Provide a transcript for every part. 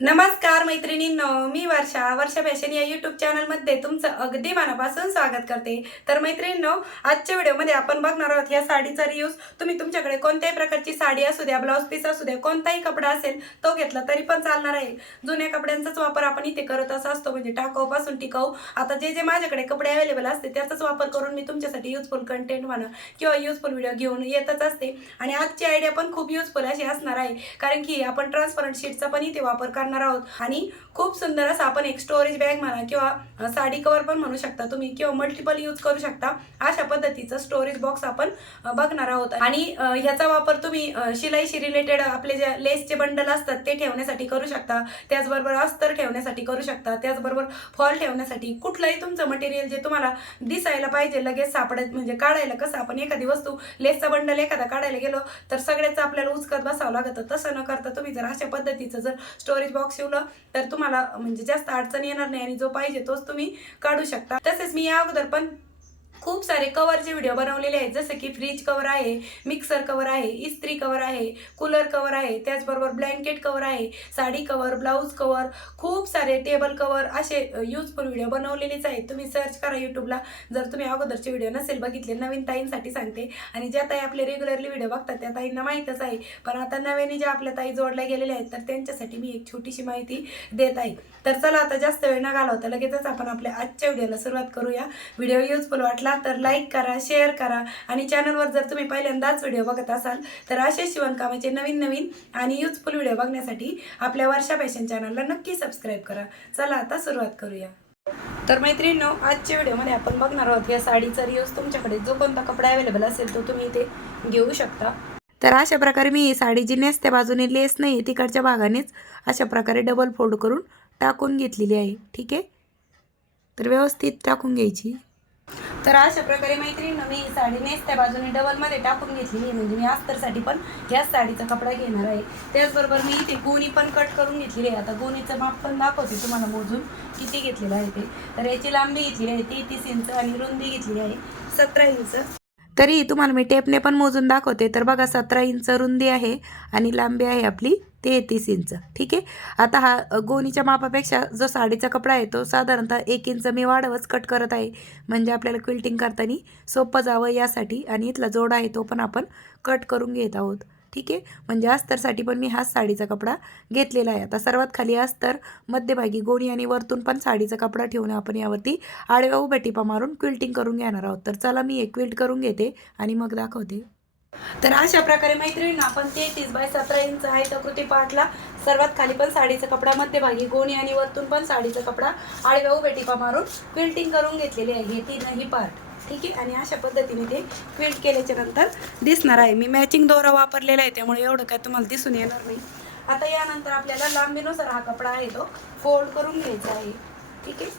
नमस्कार मैत्रिणींनो मी वर्षा. वर्षा फॅशन या युट्यूब चॅनलमध्ये तुमचं अगदी मनापासून स्वागत करते. तर मैत्रिणींनो आजच्या व्हिडिओमध्ये आपण बघणार आहोत या साडीचा रियूज तुम्ही तुमच्याकडे कोणत्याही प्रकारची साडी असू द्या ब्लाऊज पीस असू द्या कोणताही कपडा असेल तो घेतला तरी पण चालणार आहे. जुन्या कपड्यांचाच वापर आपण इथे करत असतो म्हणजे टाकाऊपासून टिकाऊ. आता जे जे माझ्याकडे कपडे अवेलेबल असते त्याचाच वापर करून मी तुमच्यासाठी युजफुल कंटेंट म्हणा किंवा युजफुल व्हिडिओ घेऊन येतच असते. आणि आजची आयडिया पण खूप युजफुल अशी असणार आहे. कारण की आपण ट्रान्सपरंट शीटचा पण इथे वापर करणार आहोत. आणि खूप सुंदर असं आपण एक स्टोरेज बॅग म्हणा किंवा साडी कवर पण म्हणू शकता तुम्ही किंवा मल्टिपल यूज करू शकता. अशा पद्धतीचं स्टोरेज बॉक्स आपण बघणार आहोत. आणि ह्याचा वापर तुम्ही शिलाईशी रिलेटेड आपले जे लेसचे बंडल असतात ते ठेवण्यासाठी करू शकता. त्याचबरोबर अस्तर ठेवण्यासाठी करू शकता. त्याचबरोबर फॉल ठेवण्यासाठी कुठलंही तुमचं मटेरियल जे तुम्हाला दिसायला पाहिजे लगेच सापडत म्हणजे काढायला. कसं आपण एखादी वस्तू लेसचा बंडल एखादा काढायला गेलो तर सगळ्याच आपल्याला उचकत बसावं लागतं. तसं न करता तुम्ही जर अशा पद्धतीचं जर स्टोरेज बॉक्स ठेवलं तर तुम्हाला म्हणजे जास्त अडचण येणार नाही आणि जो पाहिजे तोच तुम्ही काढू शकता. तसेच मी या अगोदर पण खूप सारे कवरचे व्हिडिओ बनवलेले आहेत जसं की फ्रीज कवर आहे मिक्सर कवर आहे इस्त्री कवर आहे कूलर कवर आहे त्याचबरोबर ब्लँकेट कवर आहे साडी कवर ब्लाऊज कवर खूप सारे टेबल कवर असे यूजफुल व्हिडिओ बनवलेलेच आहेत. तुम्ही सर्च करा यूट्यूबला जर तुम्ही अगोदरचे व्हिडिओ नसेल बघितले नवीन ताईंसाठी सांगते. आणि ज्या ताई आपले रेग्युलरली व्हिडिओ बघतात त्या ताईंना माहीतच आहे. पण आता नव्याने ज्या आपल्या ताई जोडल्या गेलेल्या आहेत तर त्यांच्यासाठी मी एक छोटीशी माहिती देत आहे. तर चला आता जास्त वेळ न घालवता लगेचच आपण आपल्या आजच्या व्हिडिओला सुरुवात करूया. व्हिडिओ युजफुल वाटला तर लाईक करा शेअर करा. आणि चॅनलवर जर तुम्ही पहिल्यांदाच व्हिडिओ बघत असाल तर असे शिवणकामाचे नवीन नवीन आणि युजफुल व्हिडिओ बघण्यासाठी आपल्या वर्षा फॅशन चॅनलला नक्की सबस्क्राईब करा. चला आता सुरुवात करूया. तर मैत्रिणींनो आजच्या व्हिडिओमध्ये आपण बघणार आहोत या साडीचा रियूज तुमच्याकडे जो कोणता कपडा अवेलेबल असेल तो तुम्ही इथे घेऊ शकता. तर अशा प्रकारे मी ही साडी जी नेसत्या बाजूने लेस नाही तिकडच्या भागानेच अशा प्रकारे डबल फोल्ड करून टाकून घेतलेली आहे. ठीक आहे? तर व्यवस्थित टाकून घ्यायची. तर अशा प्रकारे मैत्रिणीनं मी साडी नेसत्या बाजूने डबलमध्ये टाकून घेतलेली आहे. म्हणजे मी अस्तरसाठी पण याच साडीचा कपडा घेणार आहे. त्याचबरोबर मी इथे गोणी पण कट करून घेतलेली आहे. आता गोणीचं माप पण दाखवते तुम्हाला मोजून किती घेतलेलं आहे ते. तर याची लांबी घेतलेली आहे तेहतीस इंच आणि रुंदी घेतलेली आहे सतरा इंच. तरी तुम्हाला मी टेपने पण मोजून दाखवते. तर बघा सतरा इंच रुंदी आहे आणि लांबी आहे आपली तेहतीस इंच. ठीक आहे? आता हा गोणीच्या मापापेक्षा जो साडीचा कपडा आहे तो साधारणतः एक इंच मी वाढवच कट करत आहे. म्हणजे आपल्याला क्विल्टिंग करताना सोपं जावं यासाठी. आणि इथला जोडा आहे तो पण आपण कट करून घेत आहोत. ठीक आहे? म्हणजे अस्तरसाठी पण मी हाच साडीचा कपडा घेतलेला आहे. आता सर्वात खाली अस्तर मध्यभागी गोणी आणि वरतून पण साडीचा कपडा ठेवून आपण यावरती आडव्या उभ्या टिपा मारून क्विल्टिंग करून घेणार आहोत. तर चला मी एक क्विल्ट करून घेते आणि मग दाखवते. तर अशा प्रकारे मैत्रिणी आपण तेहतीस बाय सतरा इंच आहे तर कृती पाठला. सर्वात खाली पण साडीचा कपडा मध्यभागी गोणी आणि वरतून पण साडीचा कपडा आडव्या उभ्या टिपा मारून क्विल्टिंग करून घेतलेली आहे. हे तीनही पार्ट ठीक आहे? आणि अशा पद्धतीने ते क्विल्ट केल्याच्यानंतर दिसणार आहे. मी मॅचिंग दोरा वापरलेला आहे त्यामुळे एवढं काय तुम्हाला दिसून येणार नाही. आता यानंतर आपल्याला लांबीनुसार हा कपडा आहे तो फोल्ड करून घ्यायचा आहे. ठीक आहे?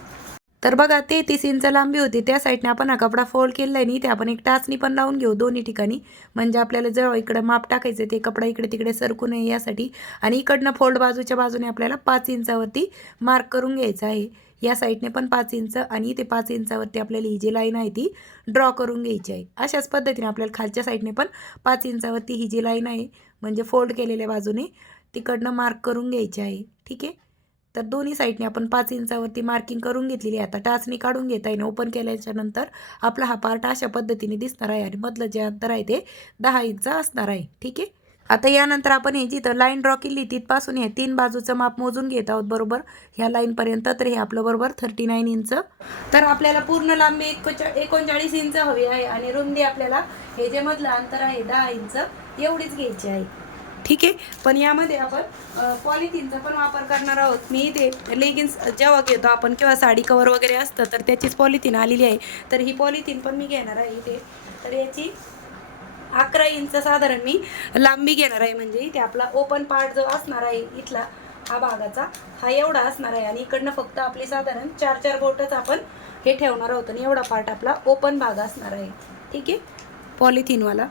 तर बघा ते तीस इंच लांबी होती. त्या साईडने आपण हा कपडा फोल्ड केलेला आहे. नाही ते आपण एक टाचणी पण लावून घेऊ दोन्ही ठिकाणी. म्हणजे आपल्याला जवळ इकडं माप टाकायचं ते कपडा इकडे तिकडे सरकू नये यासाठी. आणि इकडनं फोल्ड बाजूच्या बाजूने आपल्याला पाच इंचावरती मार्क करून घ्यायचा आहे. या साईडने पण पाच इंच आणि ते पाच इंचावरती आपल्याला ही जी लाईन आहे ती ड्रॉ करून घ्यायची आहे. अशाच पद्धतीने आपल्याला खालच्या साईडने पण पाच इंचावरती ही जी लाईन आहे म्हणजे फोल्ड केलेल्या बाजूने तिकडनं मार्क करून घ्यायची आहे. ठीक आहे? तर दोन्ही साईडने आपण पाच इंचावरती मार्किंग करून घेतलेली आहे. आता टाचणी काढून घेता येईल ओपन केल्याच्यानंतर आपला हा पार्ट अशा पद्धतीने दिसणार आहे आणि मधलं जे अंतर आहे ते दहा इंच असणार आहे. ठीक आहे? आता यानंतर आपण हे जिथं लाईन ड्रॉ केली तिथपासून हे तीन बाजूचं माप मोजून घेत आहोत बरोबर? ह्या लाईनपर्यंत तर हे आपलं बरोबर थर्टी नाईन इंच तर आपल्याला पूर्ण लांबी एकोचा एकोणचाळीस इंच हवी आहे आणि रुंदी आपल्याला हे जे मधलं अंतर आहे दहा इंच एवढीच घ्यायची आहे. ठीक आहे? पण यामध्ये आपण पॉलिथिनचा पण वापर करणार आहोत. मी इथे लेगिन्स जेव्हा घेतो आपण किंवा साडी कवर वगैरे असतं तर त्याचीच पॉलिथिन आलेली आहे. तर ही पॉलिथिन पण मी घेणार आहे इथे. तर याची अकरा इंच साधारण मी लांबी घेणार आहे. म्हणजे इथे आपला ओपन पार्ट जो असणार आहे इथला हा भागाचा हा एवढा असणार आहे. आणि इकडनं फक्त आपली साधारण चार चार बोटच आपण हे ठेवणार आहोत. आणि एवढा पार्ट आपला ओपन भाग असणार आहे. ठीक आहे? पॉलिथिनवाला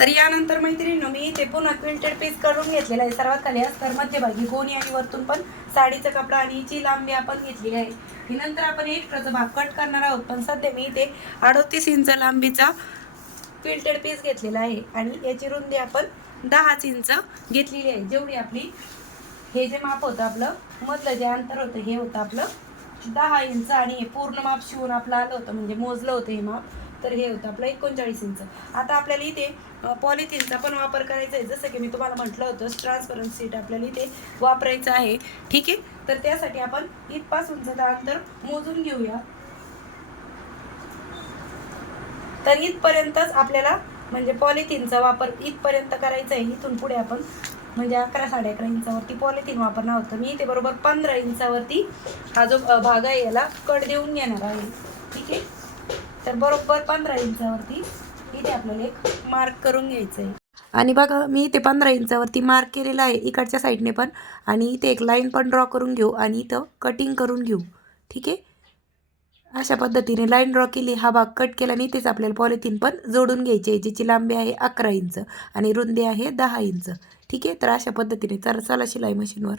तर यानंतर मैत्रिणीनं मी इथे पुन्हा क्विल्टेड पीस करून घेतलेला आहे. सर्वात खाली अस्तर मध्यभागी गोणी आणि वरतून पण साडीचा कपडा आणि हिची लांबी आपण घेतलेली आहे. नंतर आपण एक्स्ट्राचा भाग कट करणार आहोत पण सध्या मी इथे अडोतीस इंच लांबीचा फिल्टेड पीस घेतलेला आहे. आणि याची रुंदी आपण दहाच इंच घेतलेली आहे. जेवढी आपली हे जे माप होतं आपलं मधलं जे अंतर होतं हे होतं आपलं दहा इंच. आणि हे पूर्ण माप शिवून आपलं आलं होतं म्हणजे मोजलं होतं हे माप. तर हे होतं आपलं एकोणचाळीस इंच. आता आपल्याला इथे पॉलिथिनचा पण वापर करायचा आहे. जसं की मी तुम्हाला म्हटलं होतं ट्रान्सपरंट सीट आपल्याला इथे वापरायचं आहे. ठीक आहे? तर त्यासाठी आपण इथपासूनचं अंतर मोजून घेऊया. तर इथपर्यंतच आपल्याला म्हणजे पॉलिथिनचा वापर इथपर्यंत करायचा आहे. इथून पुढे आपण म्हणजे अकरा साडे अकरा इंचावरती पॉलिथिन वापरणार होतं मी इथे बरोबर पंधरा इंचावरती हा जो भाग आहे याला कट देऊन घेणार आहे. ठीक आहे? तर बरोबर पंधरा इंचावरती इथे आपल्याला एक मार्क करून घ्यायचं आहे. आणि बघा मी इथे पंधरा इंचावरती मार्क केलेला आहे इकडच्या साईडने पण. आणि इथे एक लाईन पण ड्रॉ करून घेऊ आणि इथं कटिंग करून घेऊ. ठीक आहे? अशा पद्धतीने लाईन ड्रॉ केली. हा भाग कट केला आणि इथेच आपल्याला पॉलिथिन पण जोडून घ्यायची आहे जिची लांबी आहे अकरा इंच आणि रुंदी आहे दहा इंच. ठीक आहे? तर अशा पद्धतीने तर चला शिलाई मशीनवर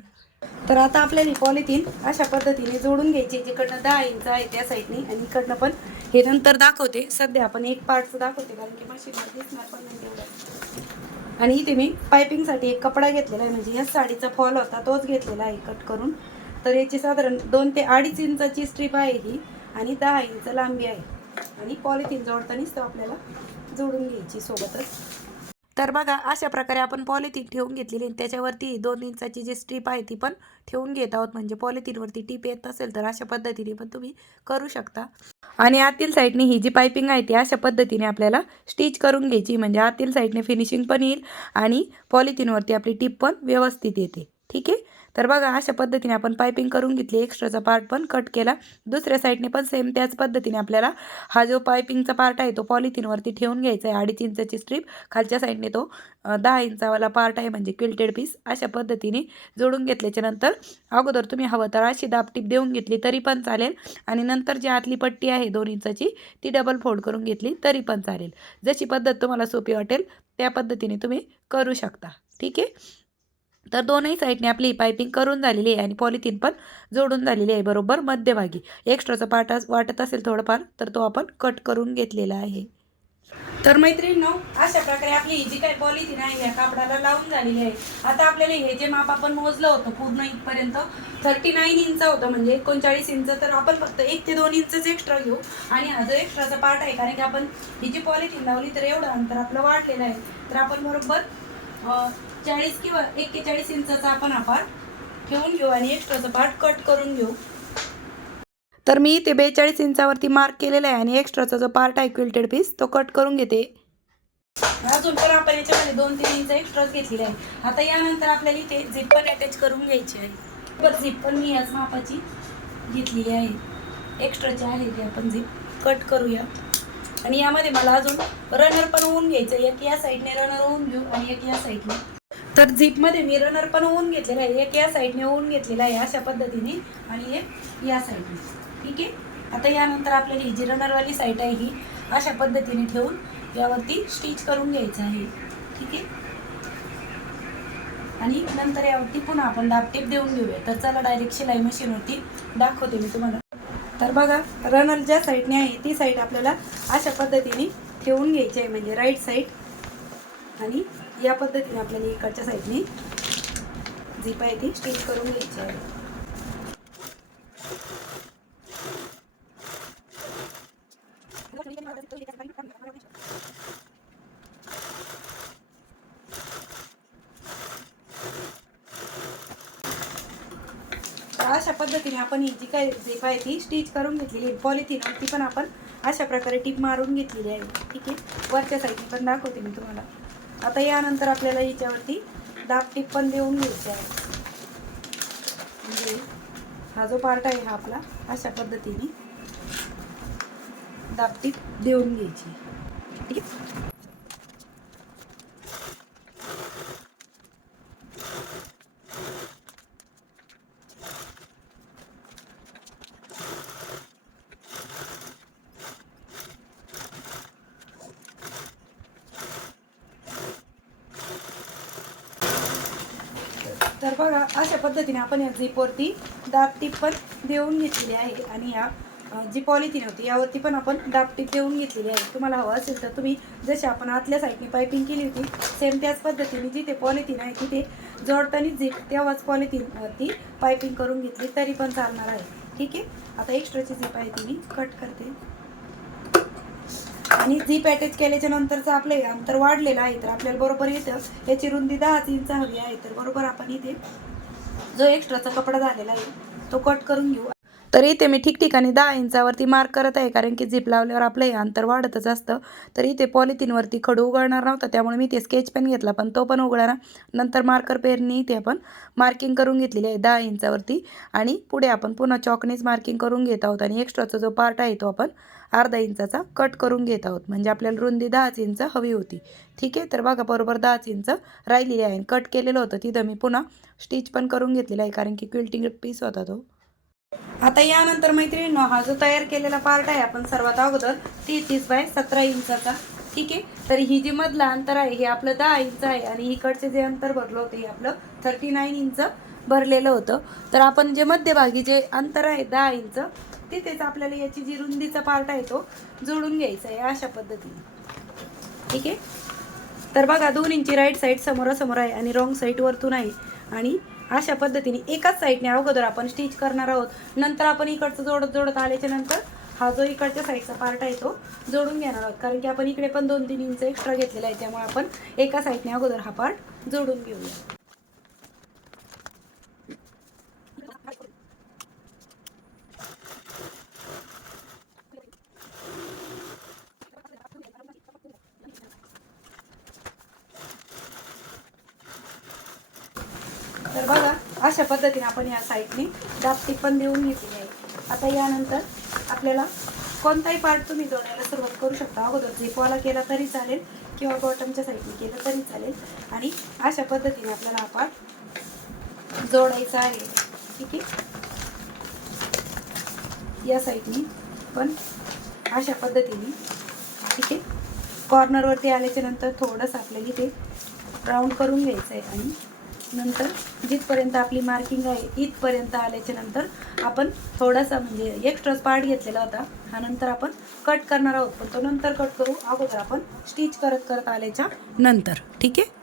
तर आता आपल्याला पॉलिथिन अशा पद्धतीने जोडून घ्यायची जिकडनं दहा इंच आहे त्या साईडने आणि इकडनं पण. हे नंतर दाखवते. सध्या आपण एक पार्टचं दाखवते कारण की मशीनवर दिसणार पण नाही आणि इथे मी पायपिंगसाठी एक कपडा घेतलेला आहे. म्हणजे या साडीचा फॉल होता तोच घेतलेला आहे कट करून. तर याची साधारण दोन ते अडीच इंचाची स्ट्रीप आहे ही. आणि दहा इंच लांबी आहे. आणि पॉलिथिन जोडतानाच तो आपल्याला. जोडून घ्यायची सोबतच. तर बघा अशा प्रकारे आपण पॉलिथिन ठेवून घेतलेली आणि त्याच्यावरती दोन इंचाची जी स्ट्रीप आहे ती पण ठेवून घेत आहोत. म्हणजे पॉलिथिनवरती टीप येत असेल तर अशा पद्धतीने पण तुम्ही करू शकता. आणि आतील साईडने ही जी पायपिंग आहे ती अशा पद्धतीने आपल्याला स्टिच करून घ्यायची. म्हणजे आतील साईडने फिनिशिंग पण येईल आणि पॉलिथिनवरती आपली टीप पण व्यवस्थित येते. ठीक आहे? तर बघा अशा पद्धतीने आपण पायपिंग करून घेतली. एक्स्ट्राचा पार्ट पण कट केला. दुसऱ्या साईडने पण सेम त्याच पद्धतीने आपल्याला हा जो पायपिंगचा पार्ट आहे तो पॉलिथिनवरती ठेवून घ्यायचा आहे. अडीच इंचाची स्ट्रीप खालच्या साईडने तो दहा इंचावाला पार्ट आहे म्हणजे क्विल्टेड पीस अशा पद्धतीने जोडून घेतल्याच्या नंतर अगोदर तुम्ही हवं तर अशी दाबटीप देऊन घेतली तरी पण चालेल. आणि नंतर जी आतली पट्टी आहे दोन इंचाची ती डबल फोल्ड करून घेतली तरी पण चालेल. जशी पद्धत तुम्हाला सोपी वाटेल त्या पद्धतीने तुम्ही करू शकता. ठीक आहे? तर दोनही साईडने आपली पायपिंग करून झालेली आहे आणि पॉलिथिन पण जोडून झालेली आहे बरोबर? मध्यभागी. एक्स्ट्राचा पार्ट वाटत असेल थोडंफार तर तो आपण कट करून घेतलेला आहे. तर मैत्रिणींनो अशा प्रकारे आपली ही जी काही पॉलिथिन आहे या कापडाला लावून झालेली आहे. आता आपल्याला हे जे माप आपण मोजलं होतं पूर्ण इथपर्यंत थर्टी नाईन इंच होतं म्हणजे एकोणचाळीस इंच तर आपण फक्त एक ते दोन इंचच एक्स्ट्रा घेऊ. आणि हा जो एक्स्ट्राचा पार्ट आहे कारण की आपण ही जी पॉलिथिन लावली तर एवढं अंतर आपलं वाढलेलं आहे. तर आपण बरोबर चाळीस किंवा एक्केचाळीस इंचाचा आपण हा पार्ट ठेवून घेऊ आणि एक्स्ट्राचा पार्ट कट करून घेऊ. तर मी इथे बेचाळीस इंचावरती मार्क केलेला आहे आणि एक्स्ट्राचा जो पार्ट आहे क्विल्टेड पीस तो कट करून घेते. अजून पण आपण याच्यामध्ये दोन तीन इंच एक्स्ट्राच घेतलेला आहे. आता यानंतर आपल्याला इथे झिप पण अटॅच करून घ्यायची आहे. बरं झिप पण मी याच मापाची घेतलेली आहे. एक्स्ट्राची आहे ती आपण झिप कट करूया. आणि यामध्ये मला अजून रनर पण होऊन घ्यायचं एक या साईडने रनर होऊन घेऊ आणि एक या साईडने तर झिपमध्ये मी रनर पण होऊन घेतलेला आहे. एक या साईडने होऊन घेतलेला आहे अशा पद्धतीने आणि एक या साईडने ठीक आहे? आता यानंतर आपल्याला ही जी रनरवाली साईड आहे ही अशा पद्धतीने ठेवून यावरती स्टिच करून घ्यायचं आहे. ठीक आहे? आणि नंतर यावरती पुन्हा आपण डापटेप देऊन घेऊया. तर चला डायरेक्ट शिलाई मशीनवरती दाखवते मी तुम्हाला. तर बघा रनर ज्या साईडने आहे ती साईड आपल्याला अशा पद्धतीने ठेवून घ्यायची आहे. म्हणजे राईट साईड आणि या पद्धतीने आपल्याला इकडच्या साईडने झिप आहे ती स्टिच करून घ्यायची आहे. अशा पद्धतीने आपण ही जी काय झेप आहे ती स्टिच करून घेतलेली आहे ती पण आपण अशा प्रकारे टीप मारून घेतलेली आहे. ठीक आहे? वरच्या साईडने पण दाखवते मी तुम्हाला. आता यानंतर आपल्याला याच्यावरती दाब टीप पण देऊन घ्यायची आहे. म्हणजे हा जो पार्ट आहे हा आपला अशा पद्धतीने दाबटीप देऊन घ्यायची ठीक आहे तर बघा अशा पद्धतीने आपण या झिपवरती दाबटीप पण देऊन घेतलेली आहे आणि या जी पॉलिथिन होती यावरती पण आपण दापटीप देऊन घेतलेली आहे. तुम्हाला हवं असेल तर तुम्ही जशी आपण आतल्या साईडने पायपिंग केली होती सेम त्याच पद्धतीने जिथे पॉलिथिन आहे तिथे जोडताना झिप तेव्हाच पॉलिथिनवरती पायपिंग करून घेतली तरी पण चालणार आहे. ठीक आहे? आता एक्स्ट्राची झीप आहे ती मी कट करते. आणि झीप अटॅच केल्याच्या नंतरचं आपलं हे अंतर वाढलेलं आहे तर आपल्याला बरोबर येतं. याची रुंदी दहा इंच हवी आहे तर बरोबर आपण इथे जो एक्स्ट्राचा कपडा झालेला आहे तो कट करून घेऊ. तर इथे मी ठिकठिकाणी दहा इंचावरती मार्क करत आहे कारण की झिप लावल्यावर आपलं हे अंतर वाढतच असतं. तर इथे पॉलिथिनवरती खडू उघडणार नव्हता त्यामुळे मी ते स्केच पेन घेतला पण तो पण उघडणार नंतर मार्कर पेननी इथे आपण मार्किंग करून घेतलेली आहे दहा इंचावरती. आणि पुढे आपण पुन्हा चॉकनीच मार्किंग करून घेत आहोत आणि एक्स्ट्राचा जो पार्ट आहे तो आपण अर्धा इंचाचा कट करून घेत आहोत. म्हणजे आपल्याला रुंदी दहाच इंच हवी होती. ठीक आहे? तर बघा बरोबर दहाच इंच राहिलेली आहे कट केलेलं होतं. तिथं मी पुन्हा स्टिच पण करून घेतलेला आहे कारण की क्विल्टिंग पीस होता तो. आता यानंतर मैत्रिणींनो हा जो तयार केलेला पार्ट आहे आपण सर्वात अगोदर तेहतीस तीस बाय सतरा इंचाचा. ठीक आहे? तर ही जी मधला अंतर आहे हे आपलं दहा इंच आहे आणि इकडचे जे अंतर भरलं होतं हे आपलं थर्टी नाईन इंच भरलेलं होतं. तर आपण जे मध्यभागी जे अंतर आहे दहा इंच तिथेच आपल्याला याची जी रुंदीचा पार्ट आहे तो जोडून घ्यायचा आहे अशा पद्धतीने. ठीक आहे? तर बघा दोन इंची राईट साईड समोरासमोर आहे आणि रॉंग साईड वरतून आहे. आणि अशा पद्धतीने एकाच साईडने अगोदर आपण स्टिच करणार आहोत. नंतर आपण इकडचं जोडत जोडत आल्याच्यानंतर हा जो इकडच्या साईडचा पार्ट आहे तो जोडून घेणार आहोत. कारण की आपण इकडे पण दोन तीन इंच एक्स्ट्रा घेतलेला आहे. त्यामुळे आपण एका साईडने अगोदर हा पार्ट जोडून घेऊया तर बघा अशा पद्धतीने आपण या साईडने दापटी पण देऊन घेतली आहे आता यानंतर आपल्याला कोणताही पार्ट तुम्ही जोडायला सुरुवात करू शकता. अगोदर झिपवाला केला तरी चालेल किंवा बॉटमच्या साईडने केलं तरी चालेल. आणि अशा पद्धतीने आपल्याला हा पार्ट जोडायचा आहे. ठीक आहे? या साईडने पण अशा पद्धतीने ठीक आहे? कॉर्नरवरती आल्याच्यानंतर थोडंसं आपल्याला इथे राऊंड करून घ्यायचं आहे आणि नंतर जिथपर्यंत आपली मार्किंग आहे इथपर्यंत आल्याच्यानंतर आपण थोडासा म्हणजे एक्स्ट्राच पार्ट घेतलेला होता. हा नंतर आपण कट करणार आहोत. पण तो नंतर कट करू अगोदर आपण स्टिच करत करत आल्याच्यानंतर. ठीक आहे?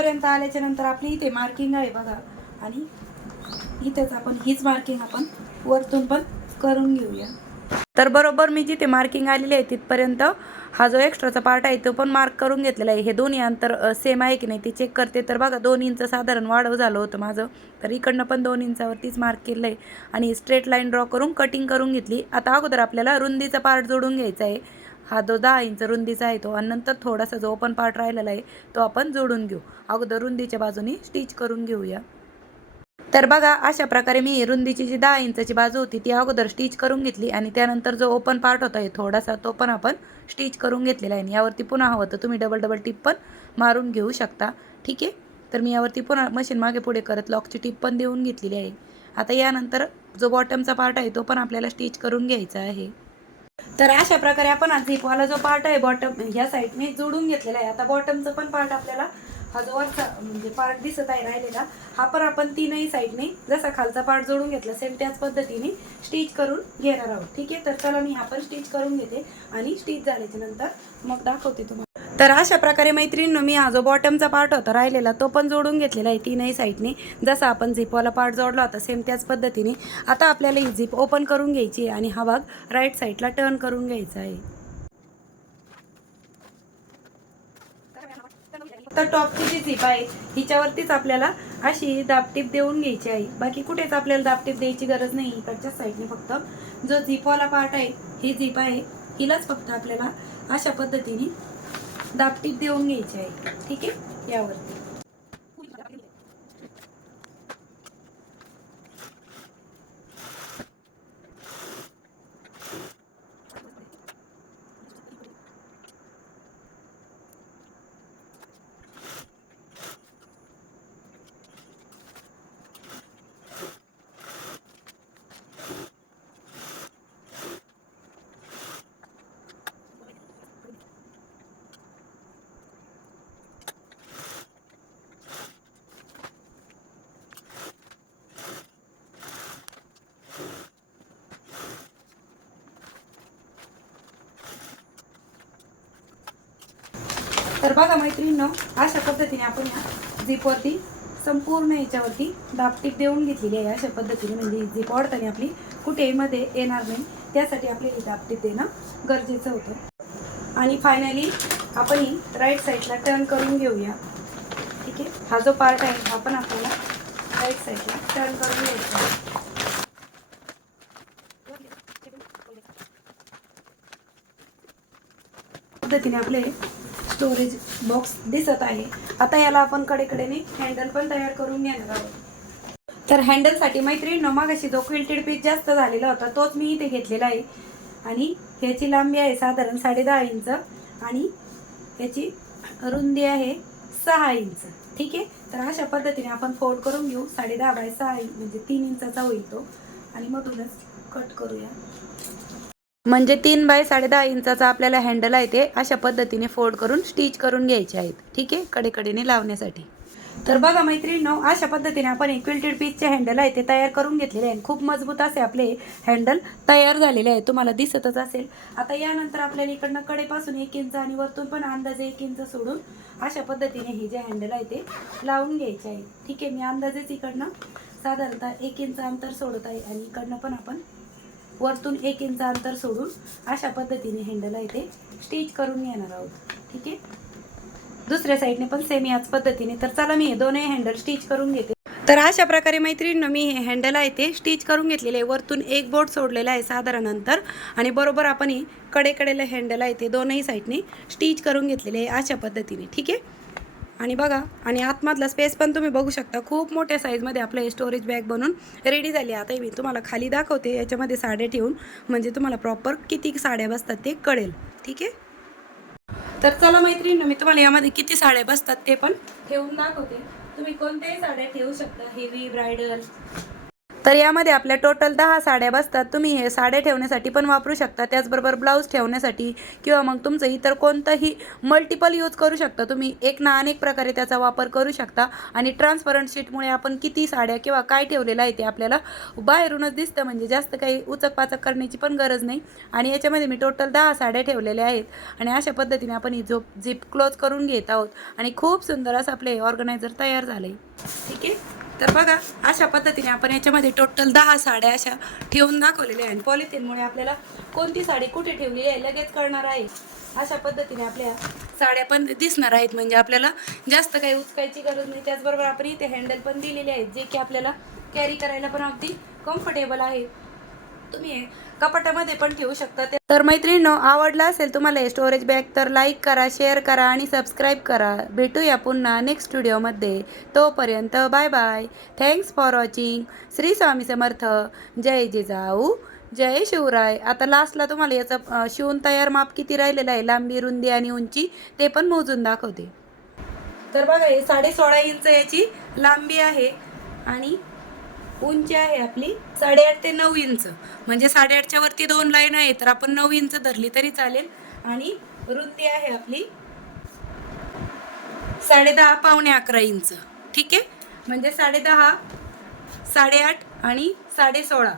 इथपर्यंत आल्याच्यानंतर आपली इथे मार्किंग आहे बघा. आणि इथेच आपण हीच मार्किंग आपण वरतून पण करून घेऊया. तर बरोबर मी जिथे मार्किंग आलेली आहे तिथपर्यंत हा जो एक्स्ट्राचा पार्ट आहे तो पण मार्क करून घेतलेला आहे. हे दोन्ही अंतर सेम आहे की नाही ते चेक करते. तर बघा दोन इंच साधारण वाढव झालं होतं माझं. तर इकडनं पण दोन इंचावरतीच मार्क केलं आहे आणि स्ट्रेट लाईन ड्रॉ करून कटिंग करून घेतली. आता अगोदर आपल्याला रुंदीचा पार्ट जोडून घ्यायचा आहे. हा जो दहा इंच रुंदीचा आहे तो आणि नंतर थोडासा जो ओपन पार्ट राहिलेला आहे तो आपण जोडून घेऊ. अगोदर रुंदीच्या बाजूनी स्टिच करून घेऊया. तर बघा अशा प्रकारे मी रुंदीची जी दहा इंचाची बाजू होती ती अगोदर स्टिच करून घेतली आणि त्यानंतर जो ओपन पार्ट होता आहे थोडासा तो पण आपण स्टिच करून घेतलेला आहे. आणि यावरती पुन्हा हवं तर तुम्ही डबल डबल टिप पण मारून घेऊ शकता. ठीक आहे? तर मी यावरती पुन्हा मशीन मागे पुढे करत लॉकची टिप पण देऊन घेतलेली आहे. आता यानंतर जो बॉटमचा पार्ट आहे तो पण आपल्याला स्टिच करून घ्यायचा आहे. तर अशा प्रकारे आपण आज झिपवाला जो पार्ट आहे बॉटम ह्या साईडने जोडून घेतलेला आहे. आता बॉटमचा पण पार्ट आपल्याला हा जो वरचा म्हणजे पार्ट दिसत आहे राहिलेला हा पण आपण तीनही साईडने जसा खालचा पार्ट जोडून घेतला सेम त्याच पद्धतीने स्टिच करून घेणार आहोत. ठीक आहे? तर चला मी हा पण स्टिच करून घेते आणि स्टिच झाल्याच्यानंतर मग दाखवते तुम्हाला. तर अशा प्रकारे मैत्रिणीनं मी हा जो बॉटमचा पार्ट होता राहिलेला तो पण जोडून घेतलेला आहे तीनही साईडने जसा आपण झिपवाला पार्ट जोडला होता सेम त्याच पद्धतीने. आता आपल्याला ही झिप ओपन करून घ्यायची आहे आणि हा भाग राईट साईडला टर्न करून घ्यायचा आहे. तर टॉपची जी झिप आहे हिच्यावरतीच आपल्याला अशी दापटीप देऊन घ्यायची आहे. बाकी कुठेच आपल्याला दापटीप द्यायची गरज नाही. इकडच्याच साईडने फक्त जो झिपवाला पार्ट आहे ही झिप आहे हिलाच फक्त आपल्याला अशा पद्धतीने दापटीत देऊन घ्यायची आहे ठीक आहे? यावरती. तर बघा मैत्रिणींनो अशा पद्धतीने आपण या झिपवरती संपूर्ण याच्यावरती दापटीक देऊन घेतलेली आहे. अशा पद्धतीने म्हणजे झिप ओढताना आपली कुठेही मध्ये येणार नाही. त्यासाठी आपल्याला ही दापटीक देणं गरजेचं होतं. आणि फायनली आपण ही राईट साईडला टर्न करून घेऊया. ठीक आहे? हा जो पार्ट आहे हा पण आपल्याला राईट साईडला टर्न करून घ्यायचा आहे. पद्धतीने आपले स्टोरेज बॉक्स दिसत आहे. आता याला आपण कडेकडेने हँडल पण तयार करून घेणार आहोत. तर हँडलसाठी मैत्रीण मागाशी जो क्विल्टेड पीस जास्त झालेला होता तोच मी इथे घेतलेला आहे. आणि ह्याची लांबी आहे साधारण साडे दहा इंच आणि ह्याची रुंदी आहे सहा इंच. ठीक आहे? तर अशा पद्धतीने आपण फोल्ड करून घेऊ. साडे दहा बाय सहा इंच म्हणजे तीन इंचाचा होईल तो. आणि मधूनच कट करूया. म्हणजे तीन बाय साडे दहा इंचाचा आपल्याला हँडल आहे ते अशा पद्धतीने फोल्ड करून स्टिच करून घ्यायचे आहेत. ठीक आहे? कडेकडेने लावण्यासाठी. तर बघा मैत्रिणींनो अशा पद्धतीने आपण क्विल्टेड पीसचे हँडल आहे ते तयार करून घेतलेले आहे. खूप मजबूत असे आपले हँडल तयार झालेले आहे. तुम्हाला दिसतच असेल. आता यानंतर आपल्याला इकडनं कडेपासून एक इंच आणि वरतून पण अंदाजे एक इंच सोडून अशा पद्धतीने हे जे हँडल आहे ते लावून घ्यायचे आहे. ठीक आहे? मी अंदाजेच इकडनं साधारणतः एक इंच अंतर सोडत आहे आणि इकडनं पण आपण वरतून एक इंच अंतर सोडून अशा पद्धतीने हँडल आहे ते स्टिच करून घेणार आहोत. ठीक आहे? दुसऱ्या साईडने पण सेम याच पद्धतीने. तर चला मी हे दोनही हँडल स्टिच करून घेते. तर अशा प्रकारे मैत्रिणीनं मी हे हँडल आहे ते स्टिच करून घेतलेले आहे. वरतून एक बोट सोडलेला आहे साधारण अंतर आणि बरोबर आपण ही कडेकडेला हँडल आहे ते दोनही साईडने स्टिच करून घेतलेले आहे अशा पद्धतीने. ठीक आहे? आणि बघा आणि आतमधला स्पेस पण तुम्ही बघू शकता. खूप मोठ्या साईजमध्ये आपलं हे स्टोरेज बॅग बनून रेडी झाली आता मी तुम्हाला खाली दाखवते. याच्यामध्ये साड्या ठेवून म्हणजे तुम्हाला प्रॉपर किती साड्या बसतात ते कळेल. ठीक आहे? तर चला मैत्रिणी मी तुम्हाला यामध्ये किती साड्या बसतात ते पण ठेवून दाखवते. तुम्ही कोणत्याही साड्या ठेवू शकता. हेवी ब्रायडल तर यामध्ये आपल्या टोटल दहा साड्या बसतात. तुम्ही हे साड्या ठेवण्यासाठी पण वापरू शकता. त्याचबरोबर ब्लाऊज ठेवण्यासाठी किंवा मग तुमचं इतर कोणतंही मल्टिपल यूज करू शकता. तुम्ही एक ना अनेक प्रकारे त्याचा वापर करू शकता. आणि ट्रान्सपरंट शीटमुळे आपण किती साड्या किंवा काय ठेवलेलं आहे ते आपल्याला बाहेरूनच दिसतं. म्हणजे जास्त काही उचक पाचक करण्याची पण गरज नाही. आणि याच्यामध्ये मी टोटल दहा साड्या ठेवलेल्या आहेत. आणि अशा पद्धतीने आपण ही झोप झिप क्लोज करून घेत आहोत. आणि खूप सुंदर असं आपले ऑर्गनायझर तयार झाले आहे ठीक आहे? तर बघा अशा पद्धतीने आपण याच्यामध्ये टोटल दहा साड्या अशा ठेवून दाखवलेल्या आहेत. पॉलिथिनमुळे आपल्याला कोणती साडी कुठे ठेवली आहे लगेच कळणार आहे. अशा पद्धतीने आपल्या साड्या पण दिसणार आहेत. म्हणजे आपल्याला जास्त काही उचकायची गरज नाही. त्याचबरोबर आपण इथे हँडल पण दिलेले आहेत जे की आपल्याला कॅरी करायला पण अगदी कम्फर्टेबल आहे. तुम्ही कपाटामध्ये पण ठेवू शकता ते- तर मैत्रिणींनो आवडला असेल तुम्हाला हे स्टोरेज बॅग तर लाईक करा शेअर करा आणि सबस्क्राईब करा. भेटूया पुन्हा नेक्स्ट व्हिडिओमध्ये तोपर्यंत bye bye thanks for watching Shri Swami Samarth. जय जिजाऊ. जय शिवराय. आता लास्टला तुम्हाला याचं शिवून तयार माप किती राहिलेलं आहे? लांबी रुंदी आणि उंची ते पण मोजून दाखवते. तर बघा हे साडे सोळा इंच याची लांबी आहे आणि उंची आहे आपली साडेआठ ते नऊ इंच. म्हणजे साडेआठच्या वरती दोन लाईन आहे तर आपण नऊ इंच धरली तरी चालेल. आणि रुंदी आहे आपली साडेदहा पावणे अकरा इंच. ठीक आहे? म्हणजे साडेदहा साडेआठ आणि साडे सोळा